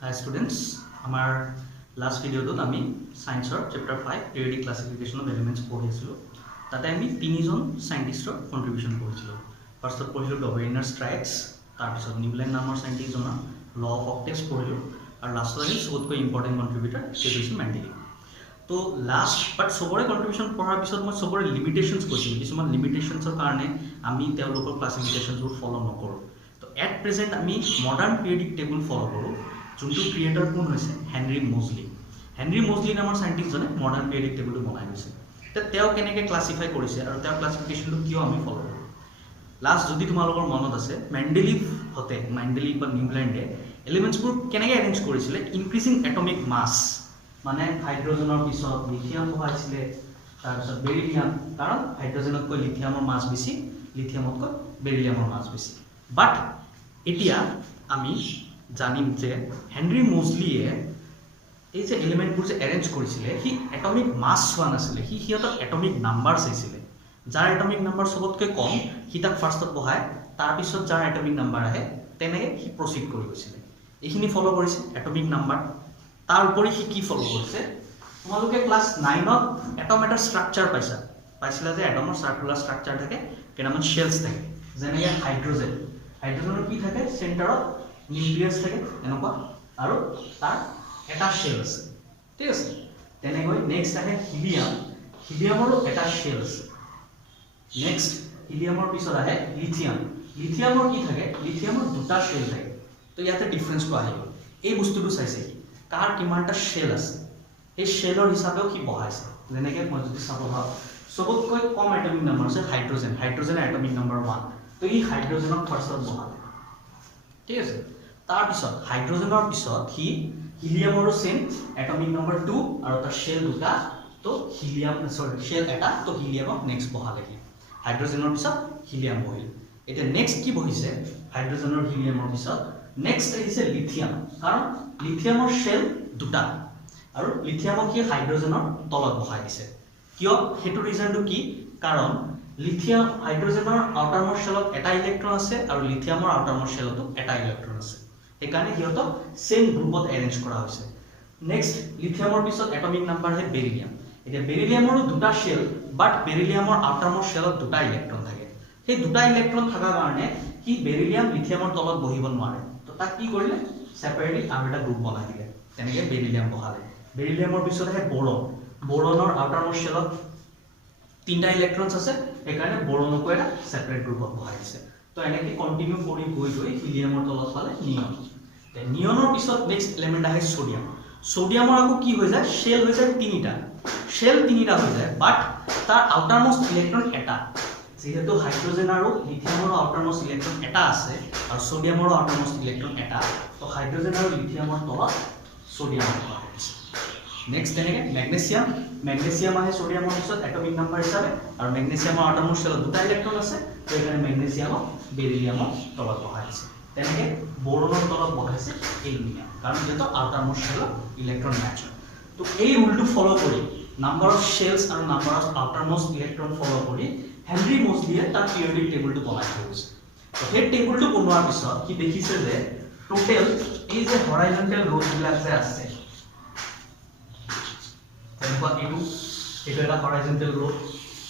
Hi students, আমাৰ last ভিডিঅ'টোত আমি সায়েন্সৰ chapter 5 periodic classification of elements পঢ়িছিলো। তাতে আমি তিনিজন সায়েন্টিষ্টৰ কন্ট্ৰিবিউশন কৰিছিলো। ফাৰ্ষ্টত পঢ়িলো ডবেইনাৰ ষ্ট্ৰাইকস, তাৰ পিছত নিউল্যান্ড নামৰ সায়েন্টিষ্টজনৰ ল অফ অপটিক্স পঢ়িলো, আৰু লাষ্টত আমি সবতকৈ ইম্পৰ্টেন্ট কন্ট্ৰিবিউটৰ সেইটো হৈছে মেন্ডেলিভ। তো লাষ্ট বাট সবৰে কন্ট্ৰিবিউশন পঢ়াৰ পিছত মই সবৰে লিমিটেশনস কৈছিলো। কিছুমান লিমিটেশনসৰ কাৰণে আমি তেওঁলোকৰ ক্লাসিফিকেশনবোৰ ফলো নকৰো। তো এট প্ৰেজেন্ট আমি মডাৰ্ণ পিৰিয়ডিক টেবুল ফলো কৰো, যোনটো ক্ৰিয়েটৰ কোন হৈছে হেনৰি মোজলি। হেনৰি মোজলি নামৰ সায়েন্টিষ্টজনে মডাৰ্ণ পিৰিয়ডিক টেবুলটো বনাই গৈছে। তেওঁ কেনেকৈ ক্লাসিফাই কৰিছে আৰু তেওঁৰ ক্লাসিফিকেশনটো কিয় আমি ফলো কৰোঁ। লাষ্ট যদি তোমালোকৰ মনত আছে, মেন্ডেলিভ বা নিউল্যান্ডে এলিমেন্টছবোৰ কেনেকৈ এৰেঞ্জ কৰিছিলে ইনক্ৰিজিং এটমিক মাছ, মানে হাইড্ৰজেনৰ পিছত লিথিয়াম বহাইছিলে, তাৰপিছত বেৰিলিয়াম, কাৰণ হাইড্ৰজেনতকৈ লিথিয়ামৰ মাছ বেছি, লিথিয়ামতকৈ বেৰিলিয়ামৰ মাছ বেছি। বাট এতিয়া আমি জানিম যে হেনৰি মোজলিয়ে এই যে এলিমেন্টবোৰ যে এৰেঞ্জ কৰিছিলে, সি এটমিক মাছ চোৱা নাছিলে, সি সিহঁতৰ এটমিক নাম্বাৰ চাইছিলে। যাৰ এটমিক নাম্বাৰ সবতকৈ কম সি তাক ফাৰ্ষ্টত বহায়, তাৰপিছত যাৰ এটমিক নাম্বাৰ আহে তেনেকৈ সি প্ৰচিড কৰি গৈছিলে। এইখিনি ফলো কৰিছে এটমিক নাম্বাৰ। তাৰ উপৰি সি কি ফলো কৰিছে, তোমালোকে ক্লাছ 9ত এটম এটাৰ ষ্ট্ৰাকচাৰ পাইছিলা যে এটমৰ চাৰ্কুলাৰ ষ্ট্ৰাকচাৰ থাকে, কেইটামান শেলছ থাকে। যেনেকৈ হাইড্ৰজেনৰ কি থাকে, চেণ্টাৰত নিউক্লিয়াছ থাকে এনেকুৱা, আৰু তাৰ এটা শেল আছে, ঠিক আছে। তেনেকৈ নেক্সট আহে হিলিয়ামৰো এটা শেল আছে। নেক্সট হিলিয়ামৰ পিছত আহে লিথিয়ামৰ কি থাকে, লিথিয়ামৰ দুটা শেল থাকে। তো ইয়াতে ডিফাৰেন্সটো আহিব। এই বস্তুটো চাইছে কি, কাৰ কিমানটা শেল আছে, এই শেলৰ হিচাপেও কি বহাইছে। যেনেকৈ মই যদি চাব ভাবোঁ, সবতকৈ কম এটমিক নাম্বাৰ আছে হাইড্ৰজেনৰ এটমিক নাম্বাৰ 1। তো ই হাইড্ৰজেনক ফাৰ্ষ্টত বহালে, ঠিক আছে। তাৰপিছত হাইড্ৰজেনৰ পিছত সি হিলিয়ামৰো সেম এটমিক নাম্বাৰ 2 আৰু তাৰ শেল দুটা। তো শেল এটা, তো হিলিয়ামক নেক্সট বহালে সি। হাইড্ৰজেনৰ পিছত হিলিয়াম বহিল। এতিয়া নেক্সট কি বহিছে হাইড্ৰজেনৰ হিলিয়ামৰ পিছত, নেক্সট আহিছে লিথিয়াম, কাৰণ লিথিয়ামৰ শেল দুটা, আৰু লিথিয়ামক সি হাইড্ৰজেনৰ তলত বহাই দিছে। কিয়, সেইটো ৰিজনটো কি, কাৰণ হাইড্ৰজেনৰ আউটাৰমোষ্ট শেলত এটা ইলেক্ট্ৰন আছে আৰু লিথিয়ামৰ আউটাৰমোষ্ট শেলতো এটা ইলেক্ট্ৰন আছে। সেইকাৰণে সিহঁতক সেম গ্ৰুপত এৰেঞ্জ কৰা হৈছে। নেক্সট লিথিয়ামৰ পিছত এটমিক নাম্বাৰ হয় বেৰিলিয়াম। এতিয়া বেৰিলিয়ামৰো দুটা শেল, বাট বেৰিলিয়ামৰ আউটাৰমোষ্ট শেলত দুটা ইলেক্ট্ৰন থাকে। সেই দুটা ইলেক্ট্ৰন থকাৰ কাৰণে সি বেৰিলিয়াম লিথিয়ামৰ তলত বহিব নোৱাৰে। তো তাক কি কৰিলে, ছেপাৰেটলি আৰু এটা গ্ৰুপ বনাই দিলে, তেনেকৈ বেৰিলিয়াম বহালে। বেৰিলিয়ামৰ পিছত আহে বৰণৰ আউটাৰমোষ্ট শেলত 3টা ইলেক্ট্ৰনছ আছে, সেইকাৰণে বৰণকো এটা ছেপাৰেট গ্ৰুপত বহাই দিছে। তো এনেকৈ কণ্টিনিউ কৰি গৈ হিলিয়ামৰ তলত পালে নিয়নৰ পিছত নেক্সট এলিমেণ্ট আহে সোডিয়ামৰ আকৌ কি হৈ যায়, শেল হৈ যায় 3টা হৈ যায়, বাট তাৰ আউটাৰমোষ্ট ইলেক্ট্ৰন এটা। যেহেতু হাইড্ৰজেন আৰু লিথিয়ামৰ আউটাৰমোষ্ট ইলেক্ট্ৰন এটা আছে আৰু সোডিয়ামৰ আউটাৰমোষ্ট ইলেক্ট্ৰন এটা, তো হাইড্ৰজেন আৰু লিথিয়ামৰ তলত সোডিয়াম বহাই দিছে। নেক্সট তেনেকৈ মেগনেছিয়াম আহে সোডিয়ামৰ পিছত এটমিক নাম্বাৰ হিচাপে, আৰু মেগনেছিয়ামৰ আউটাৰমোষ্ট শেলত দুটা ইলেক্ট্ৰন আছে, সেইকাৰণে মেগনেছিয়ামক বেৰিলিয়ামৰ তলত বহাই দিছে। তেনেকৈ বৰণৰ তলত বহাইছে এলুমিনিয়াম, কাৰণ যিহেতু আউটাৰমোষ্ট শেলত ইলেক্ট্ৰন মেচ হয়। তো এই ৰুলটো ফলো কৰি, নাম্বাৰ অফ শেলছ আৰু নাম্বাৰ অফ আউটাৰমোষ্ট ইলেক্ট্ৰন ফলো কৰি হেনৰি মোজলিয়ে তাৰ পিৰিয়ডিক টেবুলটো বনাই থৈ গৈছে। তো সেই টেবুলটো বনোৱাৰ পিছত সি দেখিছে যে টোটেল এই যে হৰাইজণ্টেল ৰ'বিলাক যে আছে, যেনেকুৱা এইটো এটা হৰাইজণ্টেল ৰ',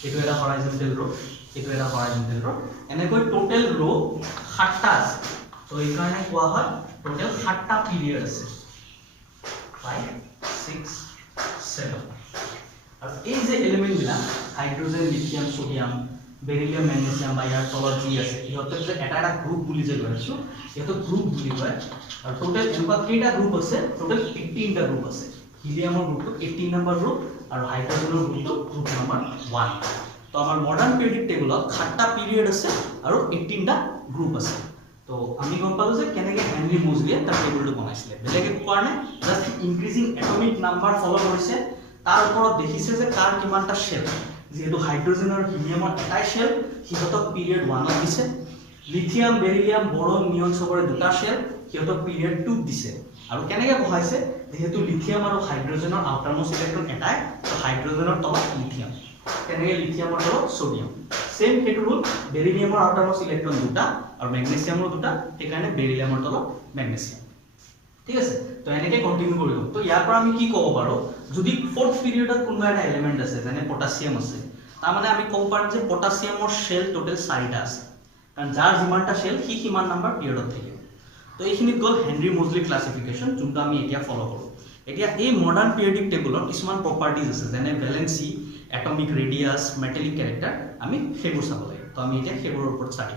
এইটো এটা হৰাইজণ্টেল ৰ', এইটো এটা হৰাইজণ্টেল ৰ', এনেকৈ টোটেল ৰ' 7টা আছে। তো এইকাৰণে কোৱা হয় টোটেল 7টা পিৰিয়ড আছে, 5, 6, 7। আৰু এই যে এলিমেণ্টবিলাক hydrogen, lithium, sodium, beryllium, magnesium বা ইয়াৰ তলত যি আছে, ইহঁতক যে এটা গ্ৰুপ বুলি যে কৈ আছোঁ, ইহঁতক গ্ৰুপ বুলি কয়। আৰু টোটেল এনেকুৱা কেইটা গ্ৰুপ আছে, টোটেল 18টা গ্ৰুপ আছে। হিলিয়ামৰ গ্ৰুপটো 18 নম্বৰ গ্ৰুপ, আৰু হাইড্ৰজেনৰ গ্ৰুপটো গ্ৰুপ নম্বৰ 1। তো আমাৰ মডাৰ্ণ পিৰিয়ডিক টেবুলত 7টা পিৰিয়ড আছে আৰু 18টা গ্ৰুপ আছে। তো আমি গম পালোঁ যে কেনেকৈ হেনৰি মোজলিয়ে তাৰ টেবুলটো বনাইছিলে। বেলেগ একো কৰা নাই, জাষ্ট ইনক্ৰিজিং এটমিক নাম্বাৰ ফলো কৰিছে। তাৰ ওপৰত দেখিছে যে কাৰ কিমানটা শেল, যিহেতু হাইড্ৰজেন আৰু হিলিয়ামৰ এটাই শেল, সিহঁতক পিৰিয়ড 1ত দিছে। লিথিয়াম, বেৰিলিয়াম, বৰন, নিয়ন চবৰে দুটা শেল, সিহঁতক পিৰিয়ড 2ত দিছে। আৰু কেনেকৈ বহাইছে, যিহেতু লিথিয়াম আৰু হাইড্ৰজেনৰ আউটাৰমোষ্ট ইলেক্ট্ৰন এটাই, তো হাইড্ৰজেনৰ তলত লিথিয়াম, তেনেকৈ লিথিয়ামৰ তলত সোডিয়াম। সেম সেইটো ৰুল, বেৰিলিয়ামৰ আউটাৰমোষ্ট ইলেক্ট্ৰন দুটা আৰু মেগনেছিয়ামৰ দুটা, সেইকাৰণে বেৰিলিয়ামৰ তলত মেগনেছিয়াম। ঠিক আছে তো এনেকে কন্টিনিউ কৰিলো তো ইয়াৰ পৰা আমি কি ক'ব পাৰো যদি ফোৰ্থ পিৰিয়ডত কোনবা এটা এলিমেন্ট আছে যেনে পটাসিয়াম আছে তাৰ মানে আমি ক'ব পাৰো যে পটাসিয়ামৰ শেল টোটাল 4টা আছে কাৰণ যাৰ যিমানটা শেল সি কিমান নাম্বাৰ পিৰিয়ডত থাকিব তো এইখিনিত গল হেনৰি মোজলি ক্লাসিফিকেশন যোনটো আমি এতিয়া ফলো কৰো এতিয়া এই মডাৰ্ন পিৰিয়ডিক টেবুলৰ কিছুমান প্ৰপাৰ্টিজ আছে যেনে ভ্যালেন্সি এটমিক ৰেডিয়াস মেটালিক ক্যাৰেক্টাৰ আমি সেইবোৰ চাব লাগে তো আমি এতিয়া সেইবোৰৰ ওপৰত চাই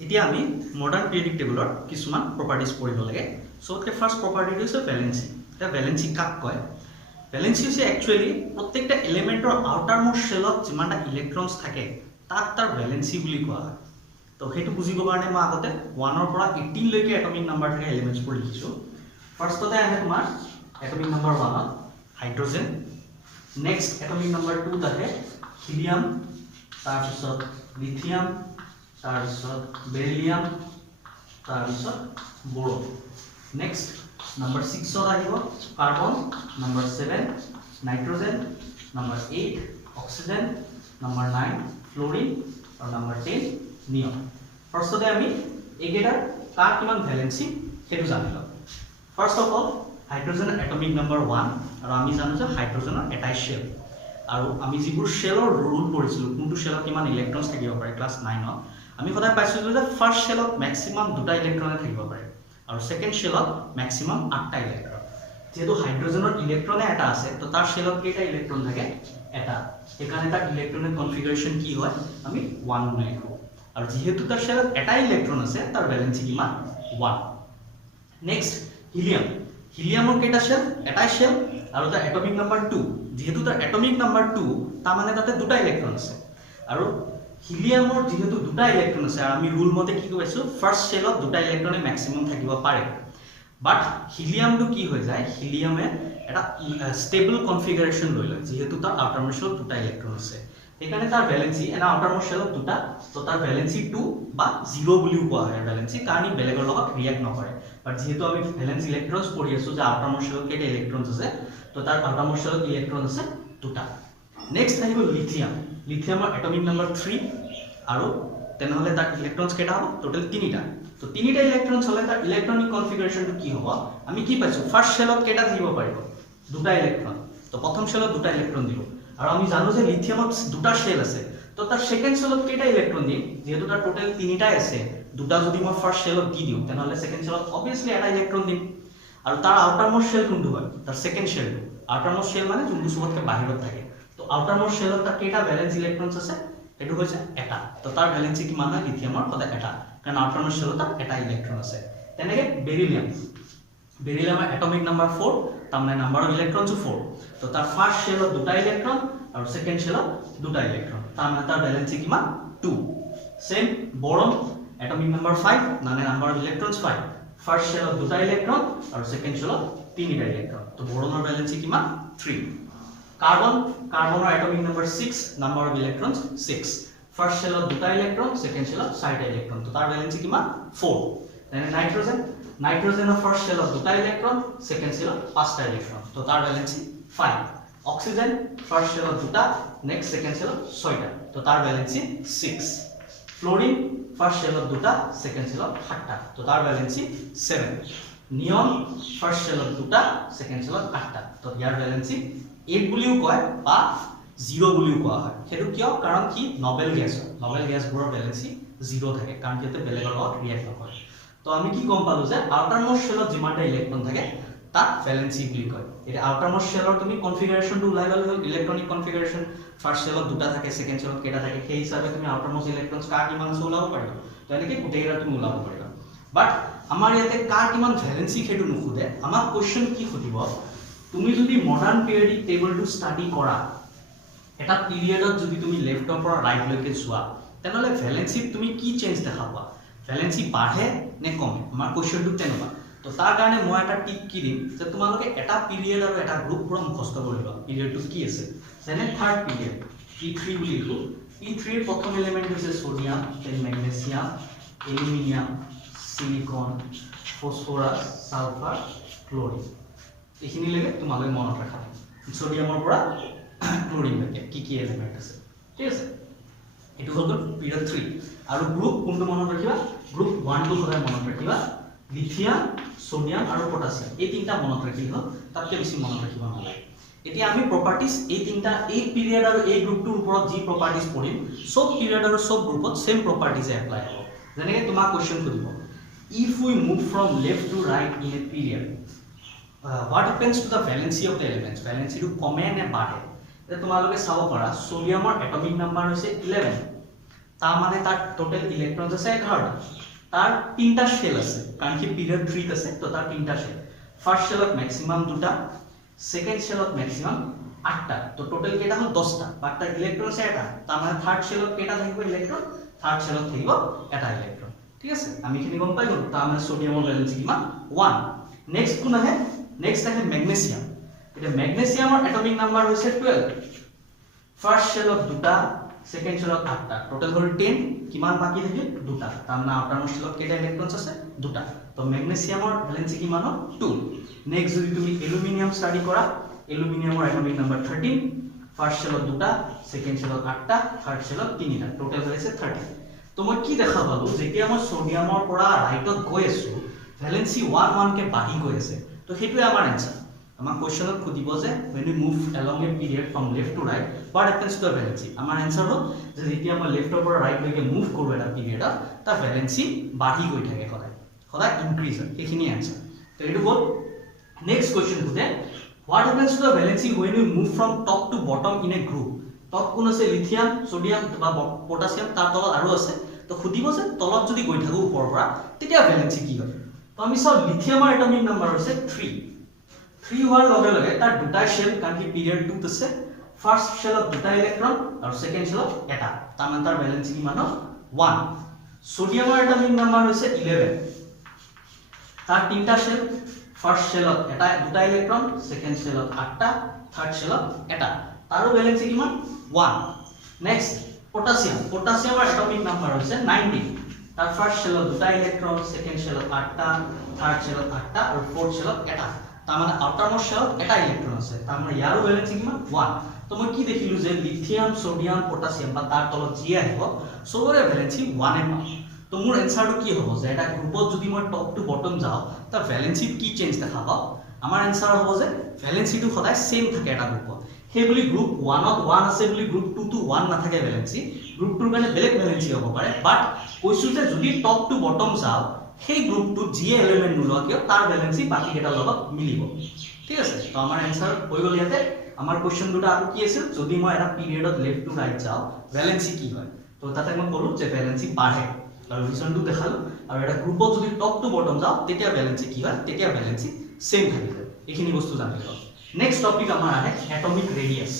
এতিয়া আমি মডাৰ্ন পিৰিয়ডিক টেবুলৰ কিছুমান প্ৰপাৰ্টিজ পঢ়িব লাগে সবকে ফার্স্ট প্রপার্টিটো হচ্ছে ভ্যালেন্সি এটা ভ্যালেন্সি কাক কয় ভ্যালেন্সি হচ্ছে অ্যাকচুয়ালি প্রত্যেকটা এলিমেন্টৰ আউটাৰমোস্ট শেলত যিমানটা ইলেক্ট্ৰনস থাকে তাক তাৰ ভ্যালেন্সি বুলি কোৱা হয় তো সেইটো বুজিব কাৰণে মই আগতে 1 ৰ পৰা 18 লৈকে এটমিক নাম্বাৰ থাকে এলিমেন্টস বোৰ লিখিছো ফাৰ্ষ্টতে আহে তোমাৰ atomic number 1 hydrogen next atomic number 2 আহে হিলিয়াম তাৰপিছত লিথিয়াম তাৰপিছত বেৰিলিয়াম তাৰপিছত বোৰন Next, number 6 or আহিব carbon, number 7 nitrogen, number 8 oxygen, number 9 fluorine, or number 10 neon. First of all, আমি একেটাৰ কাৰ কিমান ভ্যালেন্সি হেতু জানিল First of all, hydrogen atomic number 1 আৰু আমি জানো যে হাইড্ৰোজেনৰ এটাই শেল আৰু আমি যিবোৰ শেলৰ ৰুল পঢ়িছিলো কোনটো শেলত কিমান ইলেক্ট্ৰনছ থাকিব পাৰে ক্লাস 9 ত আমি সদায় পাইছিলো যে ফাৰ্স্ট শেলত ম্যাক্সিমাম দুটা ইলেক্ট্ৰন থাকিব পাৰে আৰু সেকেন্ড শেলত ম্যাক্সিমাম 8টা ইলেক্ট্ৰন যেহেতু হাইড্ৰোজেনৰ ইলেক্ট্ৰনে এটা আছে তো তাৰ শেলত কেইটা ইলেক্ট্ৰন থাকে এটা এখানে তাৰ ইলেক্ট্ৰনৰ কনফিগাৰেশন কি হয় আমি 1 বুলি লিখো আৰু যেহেতু তাৰ শেলত এটা ইলেক্ট্ৰন আছে তাৰ ভ্যালেন্সি কিমান 1 নেক্সট হিলিয়াম হিলিয়ামৰ কেইটা শেল এটা শেল আৰু তাৰ এটমিক নাম্বাৰ 2 যেহেতু তাৰ এটমিক নাম্বাৰ 2 তাৰ মানে তাতে দুটা ইলেক্ট্ৰন আছে আৰু হিলিয়ামৰ যেহেতু দুটা ইলেক্ট্ৰন আছে আৰু আমি ৰুল মতে কি কৈছো ফাৰ্স্ট শেলত দুটা ইলেক্ট্ৰনে ম্যাক্সিমাম থাকিব পাৰে বাট হিলিয়ামটো কি হৈ যায় হিলিয়ামে এটা স্টেবল কনফিগাৰেশন লৈ লয় যেহেতু তাৰ আউটাৰমোস্ট শেলত দুটা ইলেক্ট্ৰন আছে এখানে তাৰ ভ্যালেন্সি এনা আউটাৰমোস্ট শেলত দুটা তো তাৰ ভ্যালেন্সি 2 বা 0 বুলিও কোৱা হয় ভ্যালেন্সি কাৰণ ই বেলেগৰ লগত ৰিঅ্যাক্ট নকৰে বাট যেহেতু আমি ভ্যালেন্স ইলেক্ট্ৰনছ পঢ়ি আছো যে আউটাৰমোস্ট শেলত কেইটা ইলেক্ট্ৰনছ আছে তো তাৰ আউটাৰমোস্ট শেলত ইলেক্ট্ৰন আছে দুটা নেক্সট আহিব লিথিয়াম লিথিয়ামৰ এটমিক নাম্বাৰ 3 আৰু তেনেহলে তাৰ ইলেক্ট্ৰনছ কেটা হ'ব টোটাল 3টা তো 3টা ইলেক্ট্ৰনছ হলে তাৰ ইলেক্ট্ৰনিক কনফিগাৰেশনটো কি হ'ব আমি কি পাইছো ফাৰ্স্ট শেলত কেটা থাকিব পাৰিব দুটা ইলেক্ট্ৰন তো প্ৰথম শেলত দুটা ইলেক্ট্ৰন দিব আৰু আমি জানো যে লিথিয়ামত দুটা শেল আছে তো তাৰ সেকেন্ড শেলত কেটা ইলেক্ট্ৰন দিম যেহেতু তাৰ টোটাল 3টাই আছে দুটা যদি মই ফাৰ্স্ট শেলত দি দিও তেনেহলে সেকেন্ড শেলত অবিয়াসলি এটা ইলেক্ট্ৰন দিম আৰু তাৰ আউটাৰমোস্ট শেল কোনটো হয় তাৰ সেকেন্ড শেলটো আউটাৰমোস্ট শেল মানে যোনটো সবতকৈ বাহিৰত থাকে তো আউটাৰমোস্ট শেলত তাৰ কেটা ভ্যালেন্স ইলেক্ট্ৰনছ আছে এটো হৈছে এটা তো তাৰ ভ্যালেন্সি কিমান হয় লিথিয়ামৰ সদায় এটা কাৰণ আউটাৰমোস্ট শেলত এটা ইলেক্ট্ৰন আছে তেনেকে বেৰিলিয়ামৰ এটমিক নাম্বাৰ 4 তাৰ মানে নাম্বাৰ অফ ইলেক্ট্ৰনছ 4 তো তাৰ ফাৰ্স্ট শেলত দুটা ইলেক্ট্ৰন আৰু সেকেন্ড শেলত দুটা ইলেক্ট্ৰন তাৰ মানে তাৰ ভ্যালেন্সি কিমান 2 সেম বোৰন এটমিক নাম্বাৰ 5 মানে নাম্বাৰ অফ ইলেক্ট্ৰনছ 5 ফাৰ্স্ট শেলত দুটা ইলেক্ট্ৰন আৰু সেকেন্ড শেলত তিনিটা ইলেক্ট্ৰন তো বোৰনৰ ভ্যালেন্সি কিমান 3 কাৰ্বনৰ atomic number 6 number of electrons 6 first শেলত দুটা ইলেক্ট্ৰন সেকেন্ড শেলত 4টা ইলেক্ট্ৰন তো তাৰ ভ্যালেন্সি কিমান 4 দেন নাইট্ৰোজেনৰ ফাৰ্স্ট শেলত দুটা ইলেক্ট্ৰন সেকেন্ড শেলত 5টা ইলেক্ট্ৰন তো তাৰ ভ্যালেন্সি 5 অক্সিজেন ফাৰ্স্ট শেলত দুটা নেক্সট সেকেন্ড শেলত 6টা তো তাৰ ভ্যালেন্সি 6 ফ্লোৰিন ফাৰ্স্ট শেলত দুটা সেকেন্ড শেলত 8টা তো তাৰ ভ্যালেন্সি 7 নিয়ন ফাৰ্স্ট শেলত দুটা সেকেন্ড শেলত 8টা তো ইয়াৰ ভ্যালেন্সি 8 বুলিও কয় বা 0 বুলিও কোৱা হয় হেতু কিয় কাৰণ কি নবেল গ্যাসবোৰৰ ভ্যালেন্সি 0 থাকে কাৰণ কিতে বেলেগৰ লগত ৰিঅ্যাক্ট নকৰে তো আমি কি কম পালো যে আউটাৰমোস্ট শেলত যিমানটা ইলেক্ট্ৰন থাকে তাক ভ্যালেন্সি বুলি কয় এটা আউটাৰমোস্ট শেলৰ তুমি কনফিগাৰেশনটো উলাই গল ইলেক্ট্ৰনিক কনফিগাৰেশন ফার্স্ট শেলত দুটা থাকে সেকেন্ড শেলত কেটা থাকে সেই হিচাপে তুমি আউটাৰমোস্ট ইলেক্ট্ৰনছ কাৰ কিমান আছে ওলাব পাৰিবা তো এনেকে গোটেইটা তুমি ওলাব পাৰিবা বাট আমাৰ ইয়াতে কাৰ কিমান ভ্যালেন্সি হেতু নুখুদে আমাৰ কোৱেশ্চন কি খুদিব তুমি যদি মডাৰ্ন পিৰিয়ডিক টেবলটো ষ্টাডি কৰা এটা পিৰিয়ডত যদি তুমি লেফটৰ পৰা ৰাইট লৈকে যোৱা তেনেহলে ভ্যালেন্সিত তুমি কি চেঞ্জ দেখা পাবা ভ্যালেন্সি বাঢ়ে নে কমে আমাৰ কোৱেশ্চনটো তেনেকুৱা তো তাৰ কাৰণে মই এটা টিপ কি দিম যে তোমালোকে এটা পিৰিয়ড আৰু এটা গ্ৰুপ পুৰা মুখস্থ কৰিবা পিৰিয়ডটো কি আছে যেনে থাৰ্ড পিৰিয়ড P3 বুলি লিখো P3 এর প্রথম এলিমেন্ট হৈছে sodium then magnesium aluminium silicon phosphorus sulphur chlorine এইখিনি লাগে তোমালোকে মনত ৰাখা সোডিয়ামৰ পৰা ক্লোৰিন লৈকে কি এলিমেন্ট আছে ঠিক আছে এটো হ'ল পিৰিয়ড 3 আৰু গ্ৰুপ কোনটো মনত ৰাখিবা গ্ৰুপ 1 টো সদায় মনত ৰাখিবা লিথিয়াম সোডিয়াম আৰু পটাছিয়াম এই তিনটা মনত ৰাখিলে হ'ল তাতকৈ বেছি মনত ৰাখিব নালাগে এতিয়া আমি প্ৰপাৰ্টিজ এই তিনটা এই পিৰিয়ড আৰু এই গ্ৰুপটোৰ ওপৰত যি প্ৰপাৰ্টিজ পঢ়িম সব পিৰিয়ড আৰু সব গ্ৰুপত সেম প্ৰপাৰ্টিজে এপ্লাই হ'ব যেনেকৈ তোমাক কোৱেশ্চন সুধিব if we move from left to right in a period what happens to the valency of the elements valency to কমে নে বাঢ়ে এটা তোমালোকে চাব পাৰা সোডিয়ামৰ এটমিক নাম্বাৰ হৈছে 11 তাৰ মানে তাৰ টোটাল ইলেক্ট্ৰনছ আছে 11টা তাৰ তিনটা শেল আছে কাৰণ কি পিৰিয়ড 3 ত আছে তো তাৰ তিনটা শেল ফাৰ্স্ট শেলত ম্যাক্সিমাম দুটা সেকেন্ড শেলত ম্যাক্সিমাম 8টা তো টোটাল কেটা হল 10টা বাট তাৰ ইলেক্ট্ৰন আছে এটা তাৰ মানে থাৰ্ড শেলত কেটা থাকিব ইলেক্ট্ৰন থাৰ্ড শেলত থাকিব এটা ইলেক্ট্ৰন ঠিক আছে আমি খিনি গম পাই গলো তাৰ মানে সোডিয়ামৰ ভ্যালেন্সি কিমান 1 নেক্সট কোন আহে নেক্সট আহে ম্যাগনেসিয়াম এটা ম্যাগনেসিয়ামৰ এটমিক নাম্বাৰ হৈছে 12 ফাৰ্স্ট শেলত দুটা সেকেন্ড শেলত 8টা টোটাল হ'ল 10 কিমান বাকি থাকিল দুটা তাৰ মানে আউটাৰমোস্ট শেলত কেটা ইলেক্ট্ৰনছ আছে দুটা তো ম্যাগনেসিয়ামৰ ভ্যালেন্সি কিমান 2 নেক্সট যদি তুমি এলুমিনিয়াম স্টাডি কৰা এলুমিনিয়ামৰ এটমিক নাম্বাৰ 13 ফাৰ্স্ট শেলত দুটা সেকেন্ড শেলত 8টা থাৰ্ড শেলত 3টা টোটাল হৈছে 30 তো মই কি দেখা পালো যেতিয়া মই সোডিয়ামৰ পৰা ৰাইটত গৈ আছো ভ্যালেন্সি 1 কে বাঢ়ি গৈ আছে তো হেতুৱে আমাৰ আনসাৰ আমাৰ কোৱেশ্চনত খুদিব যে when we move along a period from left to right what happens to the valency আমাৰ আনসাৰ হ'ল যে যেতিয়া মই লেফটৰ পৰা ৰাইট লৈকে মুভ কৰো এটা পিৰিয়ডত তাৰ ভ্যালেন্সি বাঢ়ি গৈ থাকে সদায় ইনক্ৰিজ হয় সেইখিনি আনসাৰ তো এটো হ'ল নেক্সট কোৱেশ্চন খুদে what happens to the valency when we move from top to bottom in a group top কোন আছে লিথিয়াম সোডিয়াম বা পটাছিয়াম তাৰ তলত আৰু আছে তো খুদিব যে তলত যদি গৈ থাকো ওপৰৰ পৰা তেতিয়া ভ্যালেন্সি কি হয় তো আমি চাও লিথিয়ামৰ এটমিক নাম্বাৰ হৈছে 3 হোৱাৰ লগে লগে তাৰ দুটা শেল কাৰণ কি পিৰিয়ড 2 আছে ফাৰ্স্ট শেলত দুটা ইলেক্ট্ৰন আৰু সেকেন্ড শেলত এটা তাৰ মানে তাৰ ভ্যালেন্সি কিমান 1 সোডিয়ামৰ এটমিক নাম্বাৰ হৈছে 11 তাৰ তিনটা শেল ফাৰ্স্ট শেলত এটা দুটা ইলেক্ট্ৰন সেকেন্ড শেলত 8টা থাৰ্ড শেলত এটা তাৰো ভ্যালেন্সি কিমান 1 নেক্সট পটাছিয়ামৰ এটমিক নাম্বাৰ হৈছে 19 তাৰ ফাৰ্স্ট শেলত দুটা ইলেক্ট্ৰন সেকেন্ড শেলত 8টা থাৰ্ড শেলত 8টা আৰু ফোৰ্থ শেলত এটা তাৰ মানে আউটাৰমোস্ট শেলত এটা ইলেক্ট্ৰন আছে তাৰ মানে ইয়াৰো ভ্যালেন্সি কিমান 1 তো মই কি দেখিলো যে লিথিয়াম সোডিয়াম পটাছিয়াম বা তাৰ তলত যি আহিব সবৰে ভ্যালেন্সি 1 এ পাম তো মোৰ আনসাৰটো কি হ'ব যে এটা গ্ৰুপত যদি মই টপ টু বটম যাও তাৰ ভ্যালেন্সি কি চেঞ্জ দেখা পাও আমাৰ আনসাৰ হ'ব যে ভ্যালেন্সিটো সদায় সেম থাকে এটা গ্ৰুপত সেই বুলি গ্ৰুপ 1 ত 1 আছে বুলি গ্ৰুপ 2 টো 1 নাথাকে ভ্যালেন্সি গ্ৰুপ 2 কাৰণে বেলেগ ভ্যালেন্সি হ'ব পাৰে বাট কৈছো যে যদি টপ টু বটম যাও সেই গ্ৰুপটো যি এলিমেন্ট নোলোৱা কিয় তাৰ ভ্যালেন্সি বাকি কেইটাৰ লগত মিলিব ঠিক আছে তো আমাৰ আনসাৰ হৈ গল ইয়াতে আমাৰ কোৱেশ্চন দুটা আৰু কি আছিল যদি মই এটা পিৰিয়ডত লেফট টু ৰাইট যাও ভ্যালেন্সি কি হয় তো তাতে মই ক'লো যে ভ্যালেন্সি বাঢ়ে আৰু ৰিজনটো দেখালো আৰু এটা গ্ৰুপত যদি টপ টু বটম যাও তেতিয়া ভ্যালেন্সি কি হয় তেতিয়া ভ্যালেন্সি সেম থাকিব এইখিনি বস্তু জানিব নেক্সট টপিক আমাৰ আহে এটমিক ৰেডিয়াস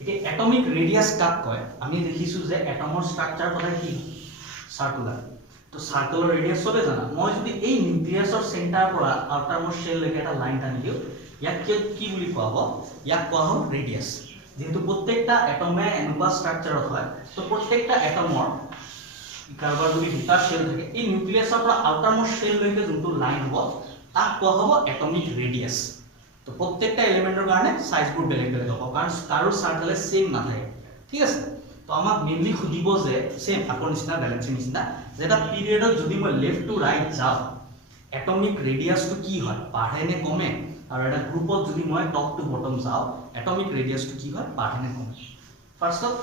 এতিয়া এটমিক ৰেডিয়াস কাক কয় আমি দেখিছো যে এটমৰ ষ্ট্ৰাকচাৰ সদায় কি সাৰ্কুলাৰ তো সাৰ্কুলাৰ ৰেডিয়াস সবে জানা মই যদি এই নিউক্লিয়াছৰ সেন্টাৰ পৰা আউটাৰমোস্ট শেল লৈকে এটা লাইন টানি দিও ইয়াক কি বুলি কোৱা হ'ব ইয়াক কোৱা হ'ব ৰেডিয়াস যেহেতু প্ৰত্যেকটা এটমে এনেকুৱা ষ্ট্ৰাকচাৰত হয় তো প্ৰত্যেকটা এটমৰ কাৰবাৰ যদি দুটা শেল থাকে এই নিউক্লিয়াছৰ পৰা আউটাৰমোস্ট শেল লৈকে যোনটো লাইন হ'ব তাক কোৱা হ'ব এটমিক ৰেডিয়াস তো প্ৰত্যেকটা এলিমেন্টৰ কাৰণে সাইজবোৰ বেলেগ বেলেগ হ'ব কাৰণ কাৰো সাৰ্কেলে সেম নাথাকে ঠিক আছে তো আমাক মেইনলি খুদিব যে সেম আপৰ নিচিনা ভ্যালেন্সি নিচিনা যেটা পিৰিয়ডত যদি মই লেফট টু ৰাইট যাও এটমিক ৰেডিয়াসটো কি হয় বাঢ়ে নে কমে আৰু এটা গ্ৰুপত যদি মই টপ টু বটম যাও এটমিক ৰেডিয়াসটো কি হয় বাঢ়ে নে কমে ফাৰ্স্টত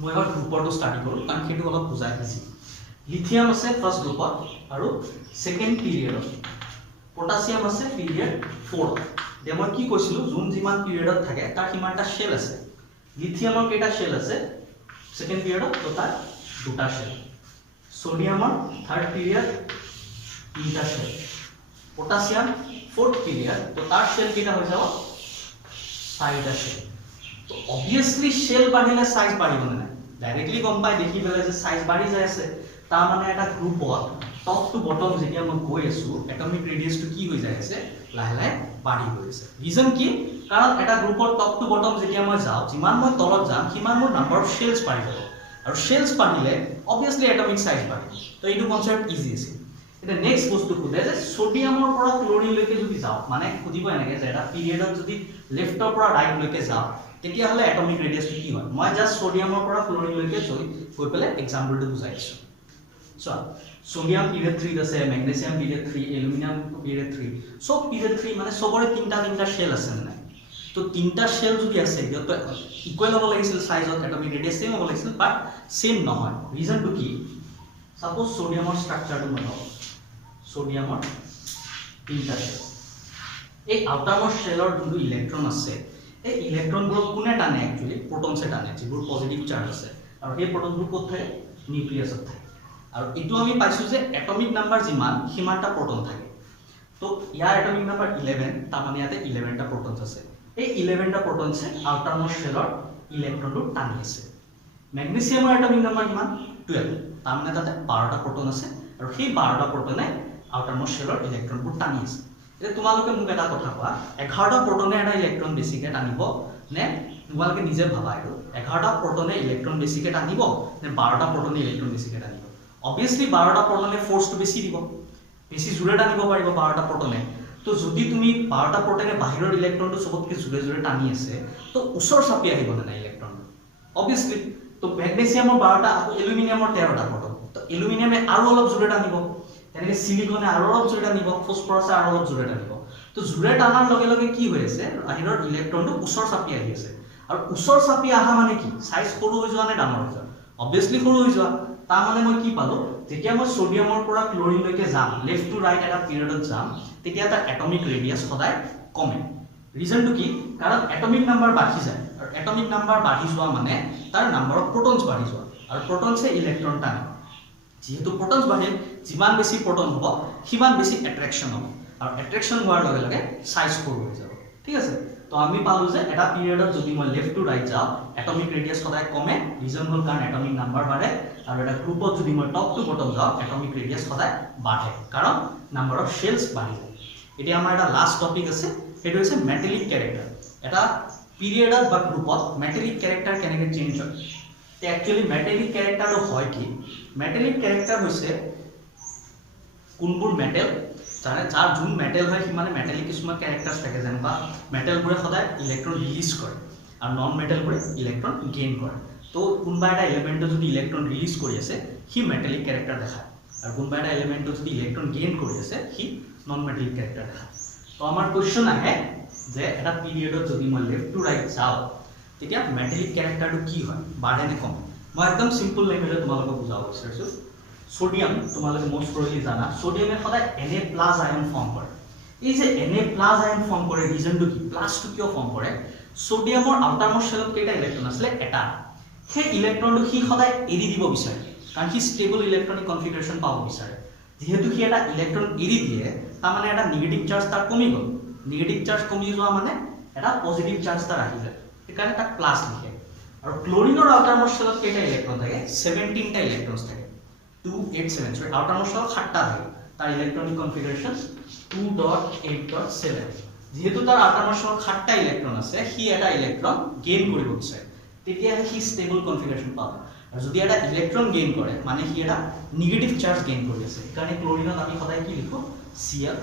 মই এবাৰ গ্ৰুপৰটো ষ্টাডি কৰো কাৰণ সেইটো অলপ বুজাই দিছি লিথিয়াম আছে ফাৰ্স্ট গ্ৰুপত আৰু সেকেন্ড পিৰিয়ডত পটাছিয়াম আছে পিৰিয়ড 4 দে মই কি কৈছিলো যোন যিমান পিৰিয়ডত থাকে তাৰ কিমানটা শেল আছে লিথিয়ামৰ কেটা শেল আছে সেকেন্ড পিৰিয়ডত তো তাৰ দুটা শেল সোডিয়ামৰ থাৰ্ড পিৰিয়ড তিনটা শেল পটাছিয়াম फोर्थ पिरियड तो तार शेल केटा হৈ যাব চাৰিটা শেল তো obviously শেল বাঢ়িলে সাইজ বাঢ়িব না ডাইৰেক্টলি গম পাই দেখি পেলে যে সাইজ বাঢ়ি যায় আছে তা মানে এটা গ্ৰুপত টপ টু বটম যেতিয়া মই গৈ আছো এটমিক ৰেডিয়াসটো কি হৈ যায় আছে লাহে লাহে বাঢ়ি গৈ আছে ৰিজন কি কাৰণ এটা গ্ৰুপত টপ টু বটম যেতিয়া মই যাও যিমান মই তলত যাম কিমান মোৰ নাম্বাৰ অফ শেলস বাঢ়ি যাব আৰু শেলস বাঢ়িলে obviously এটমিক সাইজ বাঢ়িব তো এইটো কনসেপ্ট ইজি আছে এটা নেক্সট বস্তু খুদে যে সোডিয়ামৰ পৰা ক্লোৰিন লৈকে যদি যাও মানে খুদিব এনেকে যে এটা পিৰিয়ডত যদি লেফটৰ পৰা ৰাইট লৈকে যাও তেতিয়া হলে এটমিক ৰেডিয়াসটো কি হয় মই জাস্ট সোডিয়ামৰ পৰা ক্লোৰিন লৈকে গৈ পেলে এক্সাম্পলটো বুজাইছো সো সোডিয়াম পিৰিয়ড 3 আছে, মেগনেছিয়াম পিৰিয়ড 3, এলুমিনিয়াম পিৰিয়ড 3, সব পিৰিয়ড 3 মানে সবৰে তিনটা শেল আছে না। তো তিনটা শেল যদি আছে ইহঁত ইকুৱেল হ'ব লাগিছিল সাইজত, এটমিক ৰেডিয়াছ সেম হ'ব লাগিছিল, বাট সেম নহয়। ৰিজনটো কি? সাপোজ সোডিয়ামৰ স্ট্ৰাকচাৰটো মই লওঁ, সোডিয়ামৰ তিনটা শেল, এই আউটাৰমোষ্ট শেলৰ যোনটো ইলেক্ট্ৰন আছে, এই ইলেক্ট্ৰনবোৰক কোনে টানে? একচুৱেলি প্ৰটনছে টানে, যিবোৰ পজিটিভ চাৰ্জ আছে, আৰু সেই প্ৰটনবোৰ ক'ত থাকে? নিউক্লিয়াছত থাকে। আৰু এইটো আমি পাইছোঁ যে এটমিক নাম্বাৰ যিমান সিমানটা প্ৰটন থাকে। তো ইয়াৰ এটমিক নাম্বাৰ 11, তাৰমানে ইয়াতে 11টা প্ৰটনছ আছে। এই 11টা প্ৰটনছে আউটাৰমোষ্ট শেলৰ ইলেক্ট্ৰনটো টানি আছে। মেগনেছিয়ামৰ এটমিক নাম্বাৰ কিমান? 12, তাৰমানে তাতে 12টা প্ৰটন আছে, আৰু সেই 12টা প্ৰটনে আউটাৰমোষ্ট শেলৰ ইলেক্ট্ৰনবোৰ টানি আছে। এতিয়া তোমালোকে মোক এটা কথা কোৱা, 11টা প্ৰটনে এটা ইলেক্ট্ৰন বেছিকৈ টানিব নে? তোমালোকে নিজে ভাবা, এইটো 11টা প্ৰটনে ইলেক্ট্ৰন বেছিকৈ টানিব নে 12টা প্ৰটনে ইলেক্ট্ৰন বেছিকৈ টানিব? অবভিয়াছলি 12টা প্ৰটনে ফ'ৰ্চটো বেছি দিব, বেছি জোৰে টানিব পাৰিব 12টা প্ৰটনে। তো যদি তুমি 12টা প্ৰটনে বাহিৰৰ ইলেক্ট্ৰনটো চবতকৈ জোৰে জোৰে টানি আছে, তো ওচৰ চাপি আহিব নে ইলেক্ট্ৰনটো? অবভিয়াছলি। তো মেগনেছিয়ামৰ 12টা, আকৌ এলুমিনিয়ামৰ 13টা প্ৰটন, তো এলুমিনিয়ামে আৰু অলপ জোৰে টানিব, তেনেকৈ সিলিকনে আৰু অলপ জোৰে টানিব, ফছফৰাছে আৰু অলপ জোৰে টানিব। তো জোৰে টানাৰ লগে লগে কি হৈ আছে? বাহিৰৰ ইলেক্ট্ৰনটো ওচৰ চাপি আহি আছে। আৰু ওচৰ চাপি অহা মানে কি? সাইজ সৰু হৈ যোৱা নে ডাঙৰ হৈ যোৱা? অবভিয়াছলি সৰু হৈ যোৱা। তাৰ মানে মই কি পালো? যেতিয়া মই সোডিয়ামৰ পৰা ক্লোৰিনলৈকে যাম, লেফ্ট টু ৰাইট এটা পিৰিয়ডত যাম, তেতিয়া তাৰ এটমিক ৰেডিয়াছ সদায় কমে। ৰিজনটো কি? কাৰণ এটমিক নাম্বাৰ বাঢ়ি যায়, আৰু এটমিক নাম্বাৰ বাঢ়ি যোৱা মানে তাৰ নাম্বাৰ অফ প্ৰটনছ বাঢ়ি যোৱা, আৰু প্ৰটনছে ইলেক্ট্ৰন টানে। যেহেতু প্ৰটনছ বাঢ়ে, যিমান বেছি প্ৰটন হ'ব সিমান বেছি এট্ৰেকশ্যন হ'ব, আৰু এট্ৰেকশ্যন হোৱাৰ লগে লগে সাইজ সৰু হৈ যাব। ঠিক আছে? তো আমি পালো যে এটা পিৰিয়ডত যদি মই লেফ্ট টু ৰাইট যাওঁ, এটমিক ৰেডিয়াছ সদায় কমে। ৰিজন হ'ল কাৰণ এটমিক নাম্বাৰ বাঢ়ে, আৰু এটা গ্ৰুপত যদি মই টপ টু বটম যাওঁ, এটমিক ৰেডিয়াছ সদায় বাঢ়ে, কাৰণ নাম্বাৰ অফ শেলছ বাঢ়ি যায়। এতিয়া আমাৰ এটা লাষ্ট টপিক আছে, সেইটো হৈছে মেটেলিক কেৰেক্টাৰ। এটা পিৰিয়ডত বা গ্ৰুপত মেটেলিক কেৰেক্টাৰ কেনেকৈ চেঞ্জ হয়? তো একচুৱেলি মেটেলিক কেৰেক্টাৰটো হয় কি? মেটেলিক কেৰেক্টাৰ হৈছে কোনবোৰ মেটেল, যাৰ যোন মেটেল হয় সিমানে মেটেলিক কিছুমান কেৰেক্টাৰ্ছ থাকে, যেনেকুৱা মেটেলবোৰে সদায় ইলেক্ট্ৰন ৰিলিজ কৰে, আৰু নন মেটেলবোৰে ইলেক্ট্ৰন গেইন কৰে। তো কোনোবা এটা এলিমেণ্টে যদি ইলেক্ট্ৰন ৰিলিজ কৰি আছে, সি মেটেলিক কেৰেক্টাৰ দেখায়, আৰু কোনোবা এটা এলিমেণ্টে যদি ইলেক্ট্ৰন গেইন কৰি আছে, সি নন মেটেলিক কেৰেক্টাৰ দেখায়। তো আমাৰ কুৱেশ্যন আহে যে এটা পিৰিয়ডত যদি মই লেফ্ট টু ৰাইট যাওঁ, তেতিয়া মেটেলিক কেৰেক্টাৰটো কি হয়, বাঢ়ে নে কমে? মই একদম চিম্পল লেংগুৱেজত তোমালোকক বুজাব বিচাৰিছোঁ। সোডিয়াম তোমালোকে মোষ্ট প্ৰবলি জানা, সোডিয়ামে সদায় Na+ আয়ন ফৰ্ম কৰে। এই যে Na+ আয়ন ফৰ্ম কৰে, ৰিজনটো কি? প্লাছটো কিয় ফৰ্ম কৰে? সোডিয়ামৰ আউটাৰমোষ্ট শেলত কেইটা ইলেক্ট্ৰন আছিলে? এটা। সেই ইলেক্ট্ৰনটো সি সদায় এৰি দিব বিচাৰে, কাৰণ সি ষ্টেবল ইলেক্ট্ৰনিক কনফিগাৰেশ্যন পাব বিচাৰে। যেহেতু সি এটা ইলেক্ট্ৰন এৰি দিয়ে, তাৰমানে এটা নিগেটিভ চাৰ্জ তাৰ কমি গ'ল। নিগেটিভ চাৰ্জ কমি যোৱা মানে এটা পজিটিভ চাৰ্জ তাৰ আহি যায়, সেইকাৰণে তাক প্লাছ লিখে। আৰু ক্লোৰিনৰ আউটাৰমোষ্ট শেলত কেইটা ইলেক্ট্ৰন থাকে? 17টা ইলেক্ট্ৰনছ থাকে। 2, 8, 7, সৰি আউটাৰমোষ্ট শেলত 7টা থাকে। তাৰ ইলেক্ট্ৰনিক কনফিগাৰেশ্যন 2.8.7। যেহেতু তাৰ আউটাৰমোষ্ট শেলত 7টা ইলেক্ট্ৰন আছে, সি এটা ইলেক্ট্ৰন গেইন কৰিব বিচাৰে, তেতিয়াহে সি ষ্টেবল কনফিগাৰেশ্যন পাব। আৰু যদি এটা ইলেক্ট্ৰন গেইন কৰে, মানে সি এটা নিগেটিভ চাৰ্জ গেইন কৰি আছে, সেইকাৰণে ক্লোৰিনত আমি সদায় কি লিখোঁ? Cl-।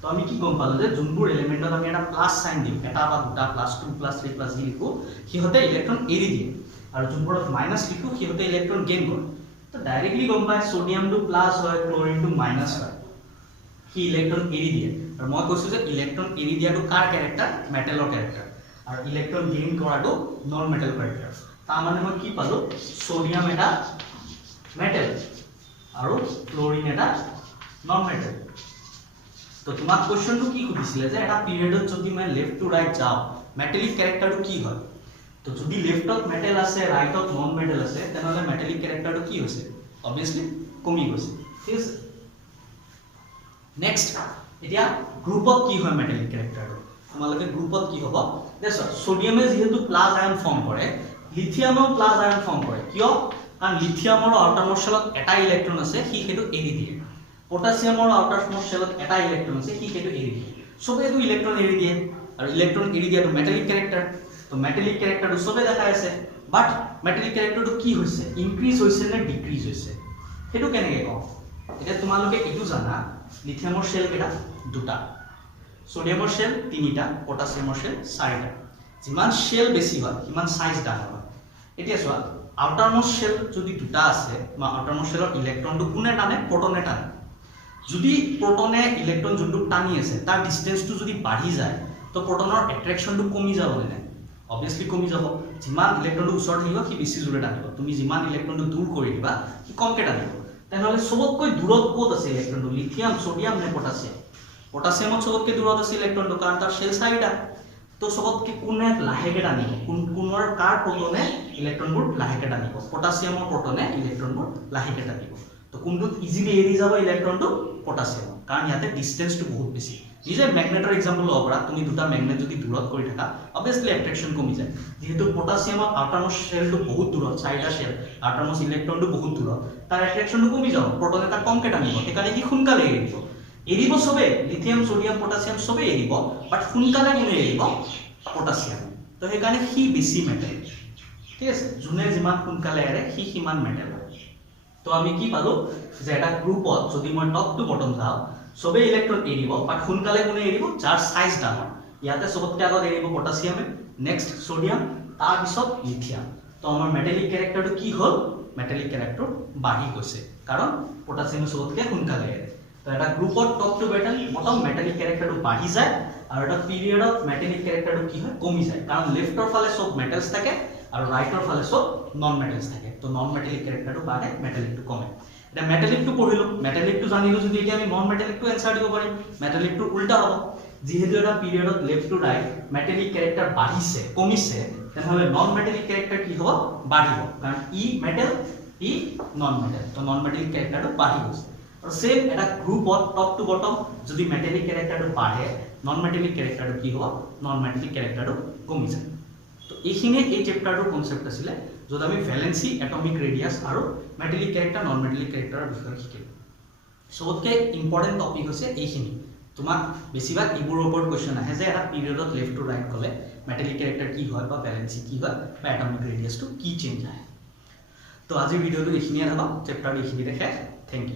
তো আমি কি গম পালোঁ যে যোনবোৰ এলিমেণ্টত আমি এটা প্লাছ চাইন দিওঁ, এটা বা দুটা, +2, +3, +d লিখোঁ, সিহঁতে ইলেক্ট্ৰন এৰি দিয়ে, আৰু যোনবোৰত মাইনাছ লিখোঁ সিহঁতে ইলেক্ট্ৰন গেইন কৰে। তো ডাইৰেক্টলি গম পায় সোডিয়ামটো প্লাছ হয়, ক্লোৰিনটো মাইনাছ হয়, সি ইলেক্ট্ৰন এৰি দিয়ে। আৰু মই কৈছোঁ যে ইলেক্ট্ৰন এৰি দিয়াটো কাৰ কেৰেক্টাৰ? মেটেলৰ কেৰেক্টাৰ, আৰু ইলেক্ট্ৰন গেইন কৰাটো নন মেটেল কেৰেক্টাৰ। তাৰমানে মই কি পালোঁ? সোডিয়াম এটা মেটেল আৰু ক্লোৰিন এটা নন মেটেল। তো তোমাক কুৱেশ্যনটো কি সুধিছিলে যে এটা পিৰিয়ডত যদি মই লেফ্ট টু ৰাইট যাওঁ, মেটেলিক কেৰেক্টাৰটো কি হয়? তো যদি লেফ্টত মেটেল আছে, ৰাইটত নন মেটেল আছে, তেনেহ'লে মেটেলিক কেৰেক্টাৰটো কি হৈছে? অবভিয়াছলি কমি গৈছে। ঠিক আছে? নেক্সট, এতিয়া গ্ৰুপত কি হয় মেটেলিক কেৰেক্টাৰটো? তোমালোকে গ্ৰুপত কি হ'ব? সোডিয়ামে যিহেতু প্লাছ আয়ন ফৰ্ম কৰে, লিথিয়ামেও প্লাছ আয়ন ফৰ্ম কৰে। কিয়? কাৰণ লিথিয়ামৰ আউটাৰমোষ্ট শেলত এটা ইলেক্ট্ৰন আছে, সি সেইটো এৰি দিয়ে। পটাছিয়ামৰ আউটাৰমোষ্ট শেলত এটা ইলেক্ট্ৰন আছে, সি সেইটো এৰি দিয়ে। চবেইটো ইলেক্ট্ৰন এৰি দিয়ে, আৰু ইলেক্ট্ৰন এৰি দিয়াটো মেটেলিক কেৰেক্টাৰ। তো মেটেলিক কেৰেক্টাৰটো চবে দেখাই আছে, বাট মেটেলিক কেৰেক্টাৰটো কি হৈছে? ইনক্ৰিজ হৈছে নে ডিক্ৰিজ হৈছে? সেইটো কেনেকৈ কওঁ? এতিয়া তোমালোকে এইটো জানা, লিথিয়ামৰ শেল কেইটা? 2টা, সোডিয়ামৰ শেল 3টা, পটাছিয়ামৰ শেল 4টা। যিমান শেল বেছি হয় সিমান সাইজ ডাঙৰ হয়। এতিয়া চোৱা, আউটাৰমোস্ট শেল যদি দুটা আছে বা আউটাৰমোস্ট শেলৰ ইলেক্ট্ৰনটো কোনে টানে প্ৰটনে টানে যদি প্ৰটনে ইলেক্ট্ৰন যোনটো টানি আছে তাৰ ডিসটেন্সটো যদি বাঢ়ি যায় তো প্ৰটনৰ এট্ৰেকশনটো কমি যাব নে অবভিয়াসলি কমি যাব যিমান ইলেক্ট্ৰনটো ওচৰত থাকিব কি বেছি জোৰে টানিব তুমি যিমান ইলেক্ট্ৰনটো দূৰ কৰি দিবা কি কমকে টানিব তেনেহলে সবতকৈ দূৰত ক'ত আছে ইলেক্ট্ৰনটো লিথিয়াম সোডিয়াম নে পটাছিয়াম পটাছিয়ামত সবতকৈ দূৰত আছে ইলেক্ট্ৰনটো কাৰণ তাৰ শেল চাৰিটা তো সবতকৈ কোনে লাহেকে টানিব কোনৰ কাৰ প্ৰটনে ইলেক্ট্ৰনবোৰ লাহেকে টানিব পটাছিয়ামৰ প্ৰটনে ইলেক্ট্ৰনবোৰ লাহেকে টানিব তো কোনটো ইজিলি এৰি যাব ইলেক্ট্ৰনটো পটাছিয়াম কাৰণ ইয়াতে ডিসটেন্সটো বহুত বেছি নিজে ম্যাগনেটৰ এক্সাম্পল লব পাৰা তুমি দুটা ম্যাগনেট যদি দূৰত কৰি থাকা অবভিয়াসলি অ্যাট্ৰাকশন কমি যায় যেহেতু পটাছিয়ামৰ আউটাৰমোস্ট শেলটো বহুত দূৰত চাৰিটা শেল আউটাৰমোস্ট ইলেক্ট্ৰনটো বহুত দূৰত তাৰ অ্যাট্ৰাকশনটো কমি যাব প্ৰটনে তাক কমকে টানিব সেইকাৰণে কি সোনকালে এৰিব সবে লিথিয়াম সোডিয়াম পটাছিয়াম সবে এৰিব বাট সোনকালে কোনে এৰিব পটাছিয়াম তো সেইকাৰণে কি বেছি মেটেল ঠিক আছে যোনে যিমান সোনকালে এৰে কি সিমান মেটেল তো আমি কি পালো যে এটা গ্ৰুপত যদি মই টপ টু বটম যাও সবে ইলেক্ট্ৰন এৰিব বাট সোনকালে কোনে এৰিব যাৰ সাইজ ডাঙৰ ইয়াতে সবতকৈ আগত এৰিব পটাছিয়ামে নেক্সট সোডিয়াম তাৰ পিছত লিথিয়াম তো আমাৰ মেটালিক ক্যাৰেক্টাৰটো কি হ'ল মেটালিক ক্যাৰেক্টাৰ বাঢ়ি গৈছে কাৰণ পটাছিয়াম সবতকৈ সোনকালে এৰে তো এটা গ্ৰুপত টপ টু বটম মেটালিক ক্যাৰেক্টাৰটো বাঢ়ি যায় আৰু এটা পিৰিয়ডত মেটালিক ক্যাৰেক্টাৰটো কি হয় কমি যায় কাৰণ লেফটৰ ফালে সব মেটেলস থাকে আৰু ৰাইটৰ ফালে সব নন মেটেলস থাকে তো নন মেটালিক ক্যাৰেক্টাৰটো বাঢ়ে মেটালিকটো কমে এটা মেটালিকটো পঢ়িলো মেটালিকটো জানিলো যদি এতিয়া আমি নন মেটালিকটো এনসাৰ দিব পাৰিম মেটালিকটো উল্টা হ'ব যেহেতু এটা পিৰিয়ডত left to right metallic character বাঢ়িছে কমিছে তেনেহলে নন মেটালিক ক্যাৰেক্টাৰ কি হ'ব বাঢ়িব কাৰণ ই মেটেল ই নন মেটেল তো নন মেটালিক ক্যাৰেক্টাৰটো বাঢ়ি গৈছে আৰু সেম এটা গ্ৰুপত টপ টু বটম যদি মেটালিক ক্যাৰেক্টাৰটো বাঢ়ে নন মেটালিক ক্যাৰেক্টাৰটো কি হ'ব নন মেটালিক ক্যাৰেক্টাৰটো কমি যায় তো এইখিনি এই চ্যাপ্টাৰটোৰ কনসেপ্ট আছিল য'ত আমি ভ্যালেন্সি এটমিক ৰেডিয়াস আৰু মেটালিক ক্যাৰেক্টাৰ নন মেটালিক ক্যাৰেক্টাৰৰ বিষয়ে শিকিলো সবতকৈ ইম্পৰ্টেন্ট টপিক হৈছে এইখিনি তোমাক বেছিভাগ এইবোৰৰ ওপৰত কোৱেশ্চন আহে যে এটা পিৰিয়ডত লেফট টু ৰাইট গ'লে মেটালিক ক্যাৰেক্টাৰ কি হয় বা ভ্যালেন্সি কি হয় বা এটমিক ৰেডিয়াসটো কি চেঞ্জ হয় তো আজিৰ ভিডিঅ'টো এইখিনিয়ে থাকক চ্যাপ্টাৰটো এইখিনিতে শেষ থেংক ইউ